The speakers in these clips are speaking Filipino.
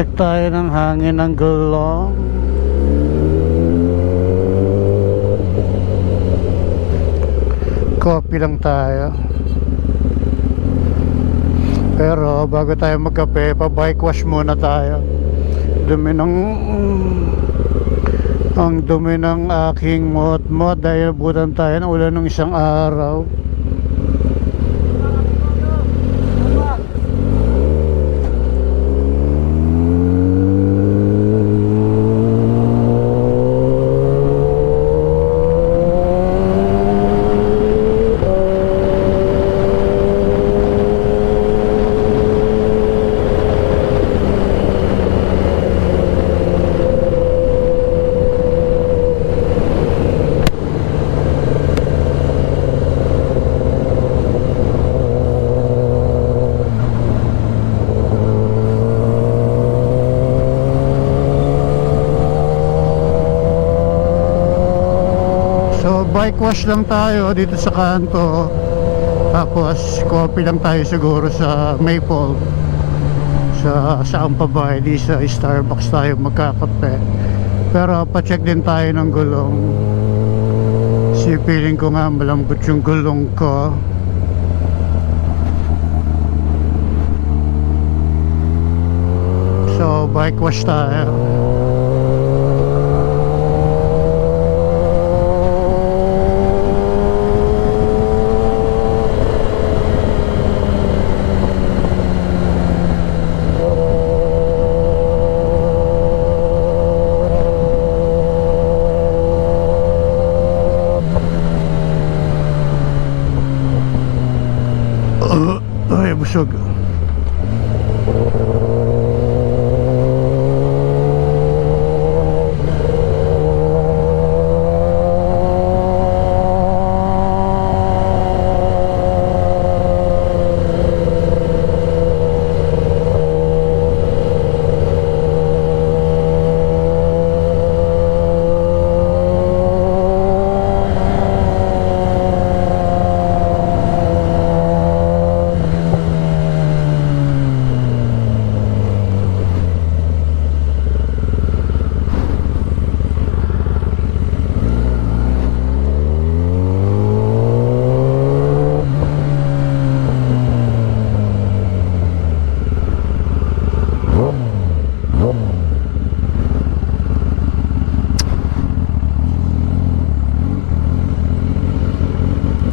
Check tayo ng hangin ng gulong. Coffee lang tayo. Pero bago tayo magkape, pa-bike wash muna tayo. Ang dumi ng aking mot dahil butan tayo ng ulan ng isang araw. So bike wash lang tayo dito sa kanto. Tapos coffee lang tayo siguro sa Maple. Saan pa ba? Di sa Starbucks tayo magkakape. Pero pa-check din tayo ng gulong. Feeling ko nga malambot yung gulong ko. So bike wash tayo. Ay, busog.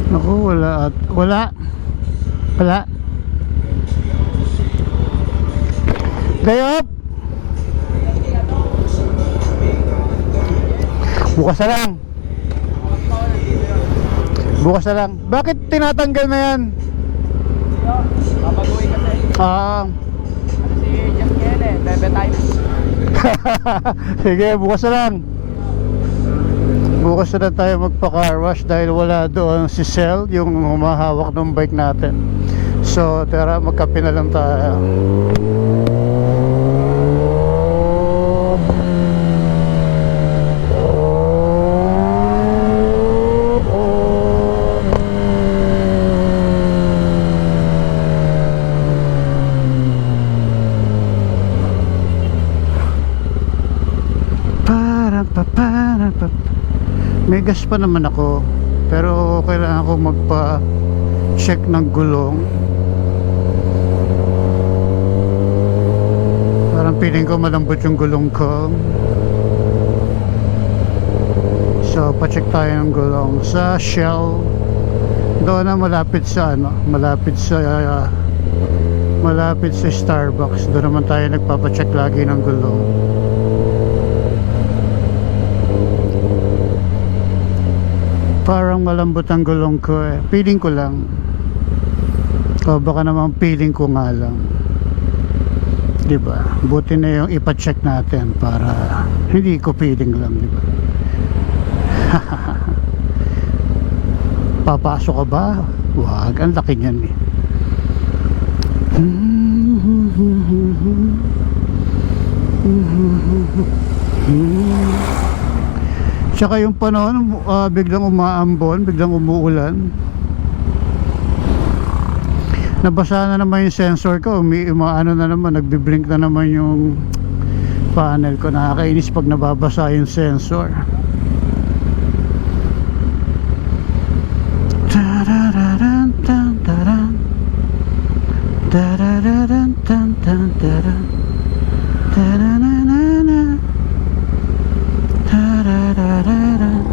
Naku, wala. Gayop. Bukas na lang. Bakit tinatanggal na yan? Papaguhin kasi. Ah, Si Jeff Kele, bebe time. sige, bukas na lang. Bukas na tayo magpa-car wash dahil wala doon si Sel, yung humahawak ng bike natin. So, tara, magkape na lang tayo. May gas pa naman ako, pero kailangan ko magpa-check ng gulong. Parang feeling ko malambot yung gulong ko. So pa-check tayo ng gulong sa Shell. Doon na malapit sa Starbucks. Doon naman tayo nagpapa-check lagi ng gulong. Parang malambot ang gulong ko eh. Feeling ko lang. O baka naman feeling ko nga lang. Diba? Buti na yung ipa-check natin para hindi ko feeling lang, diba? Papasok ka ba? Wag, ang laki niyan eh. Tsaka yung panahon, biglang umaambon, biglang umuulan. Nabasa na naman yung sensor ko, ano na naman, nagbi-blink na naman yung panel ko. Nakakainis pag nababasa yung sensor. Tarararan, tan, taran. Tarararan, tan, tan, taran. Taranana. Tarararan.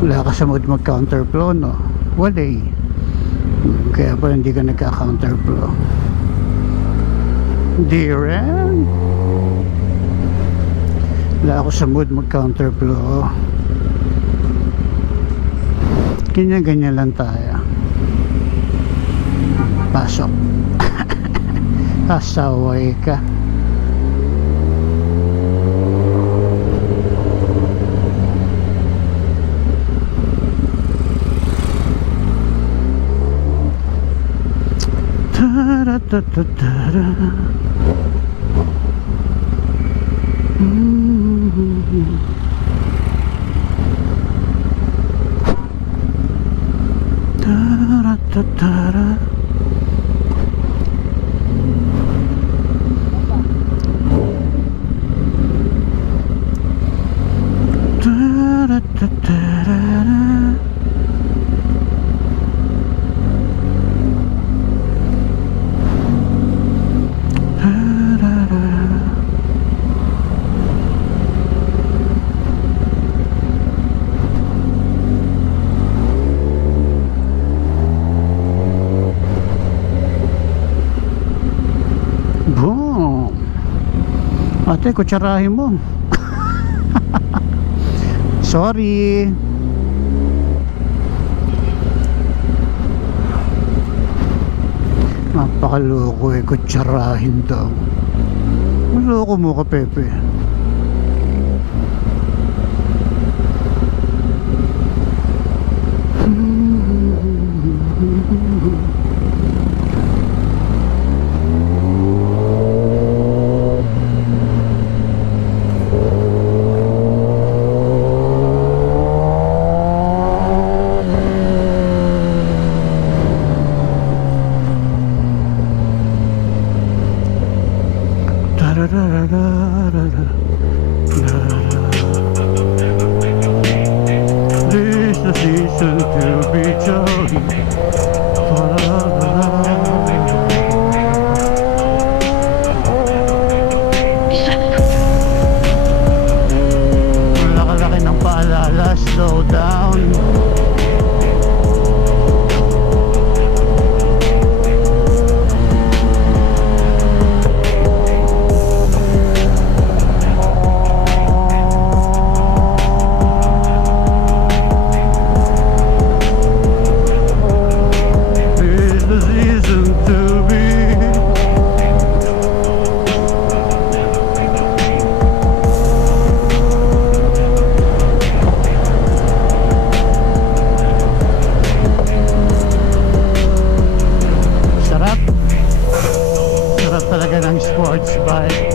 Wala ka sa mood mag-counterflow, no? Wala eh. Kaya pala hindi ka nagka-counterflow. Hindi rin. Wala ako sa mood mag-counterflow. Ganyan-ganyan lang tayo. Pasok. Pasaway ka. Ta-da-da-da-da. Ta-da-da-da-da. Ta-da-da-da-da. Boom! Ate, kutsarahin mo. Sorry. Napakaloko eh, kutsarahin daw. Maloko mo ka, Pepe. This the season to be jolly. Laki-laki ng paalala, slow down. Sports bike.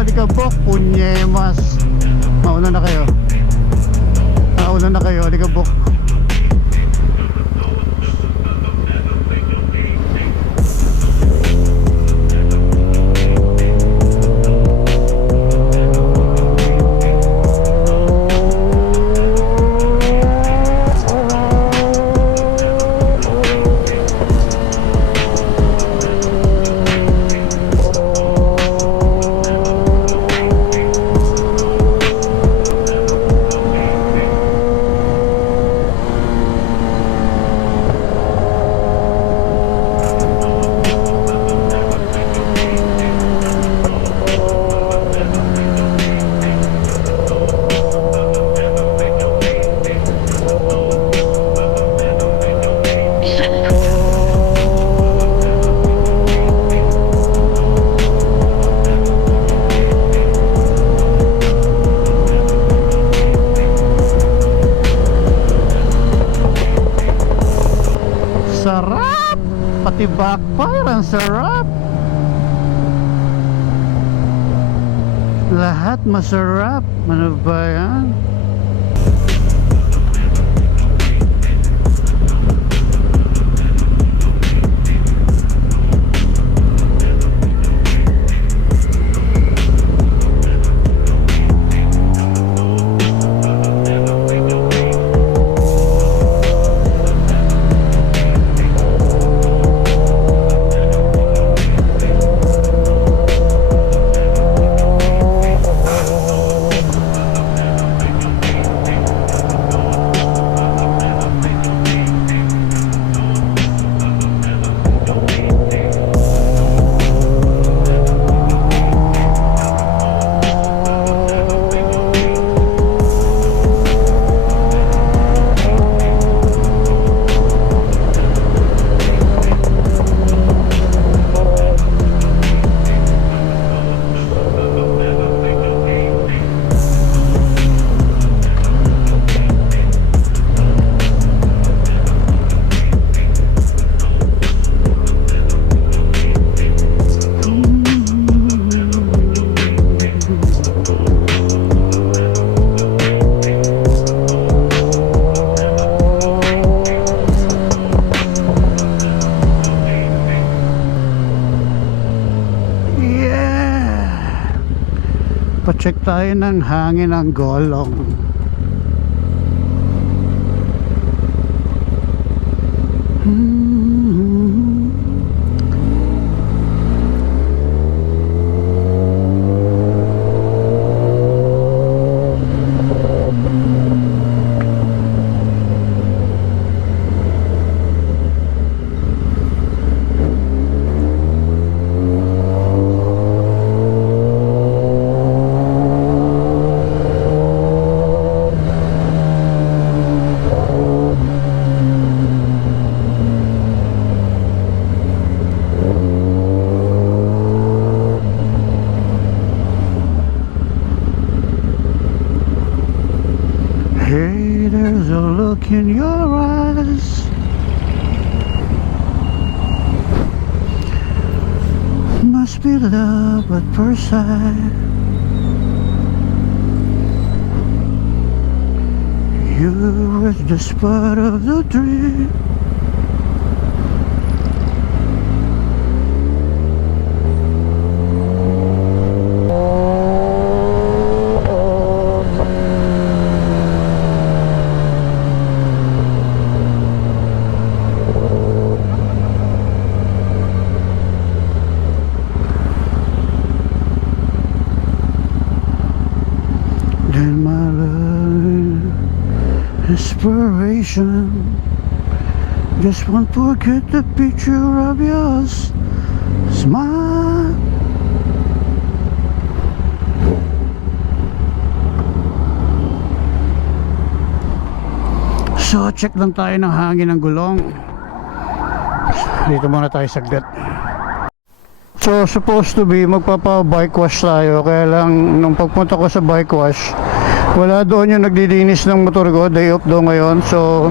Alikabok, punyemas. Mauna na kayo. Mauna na kayo, alikabok. masarap. Lahat masarap. Ano ba yan? Pa-check tayo ng hangin ng Golong. Hey, there's a look in your eyes. Must be love at first sight. You were just part of the dream. Then my love, inspiration. Just won't forget the picture of yours. Smile. So check lang tayo ng hangin ng Gulong. Dito muna tayo saglit. So supposed to be magpapa-bike wash tayo, kaya lang nung pagpunta ko sa bike wash, wala doon yung naglilinis ng motor ko. Day off doon ngayon, so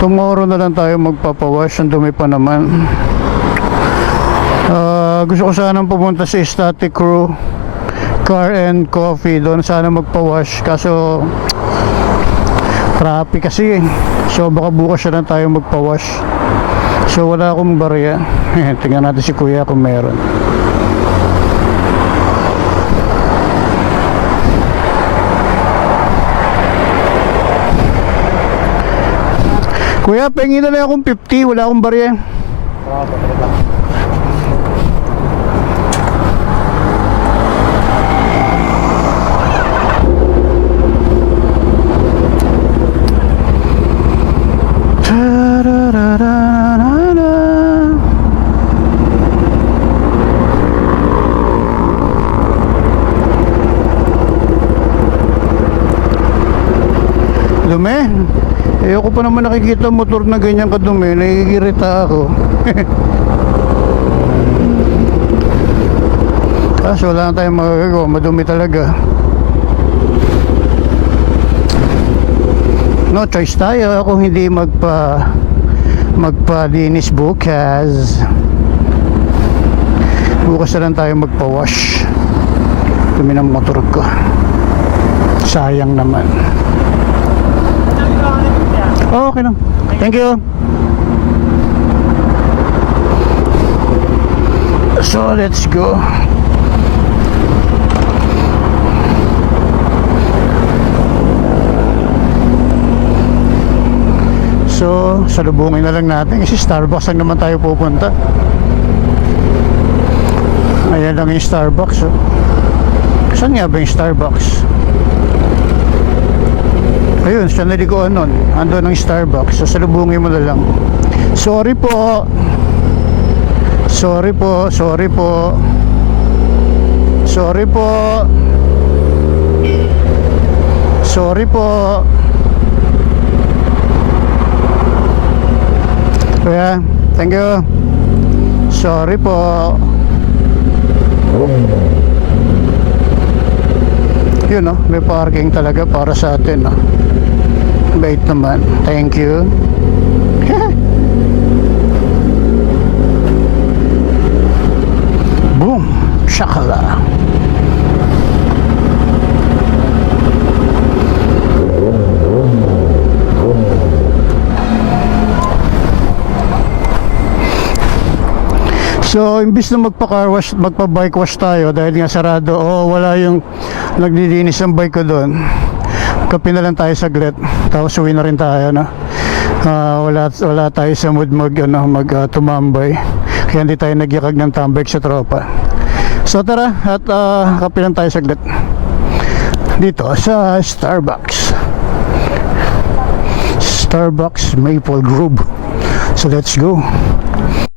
tomorrow na lang tayo magpapa-wash. Ang dumi pa naman. Gusto ko sanang pumunta sa Static Crew Car and Coffee, doon sana magpa-wash, kaso traffic kasi, so baka bukas na lang tayo magpa-wash. So wala akong barya. Tingnan natin si kuya kung meron. Kuya, pengin na lang akong 50. Wala akong barya. Dumi. Ayoko pa naman nakikita motor na ganyan kadumi. Nakikirita ako. Kaso wala na tayong magagawa. Madumi talaga. No choice tayo kung hindi magpalinis bukas. bukas na lang tayo magpa-wash. Dumi ng motor ko. Sayang naman. Oh, okay lang. Thank you. So, let's go. So, salubungin na lang natin kasi Starbucks lang naman tayo pupunta. Ayan lang yung Starbucks. Oh. Saan nga ba yung Starbucks? Ayun, sa nalikuan nun. Ando ng Starbucks. So, salubungin mo na lang. Sorry po. Sorry po. Sorry po. Sorry po. Sorry po. Kuya, thank you. Sorry po. Yun no, may parking talaga para sa atin no. Bait naman. Thank you. Boom. Shakala. So, imbis na magpa-car wash, magpa-bike wash tayo dahil nga sarado, wala yung naglilinis ng bike ko doon. Kape na lang tayo saglit, tapos uwi na rin tayo, no? Wala tayo sa mood tumambay. Kaya hindi tayo nagyakag ng tambay sa tropa. So, tara, at kape lang tayo saglit. Dito sa Starbucks. Starbucks Maple Grove. So, let's go.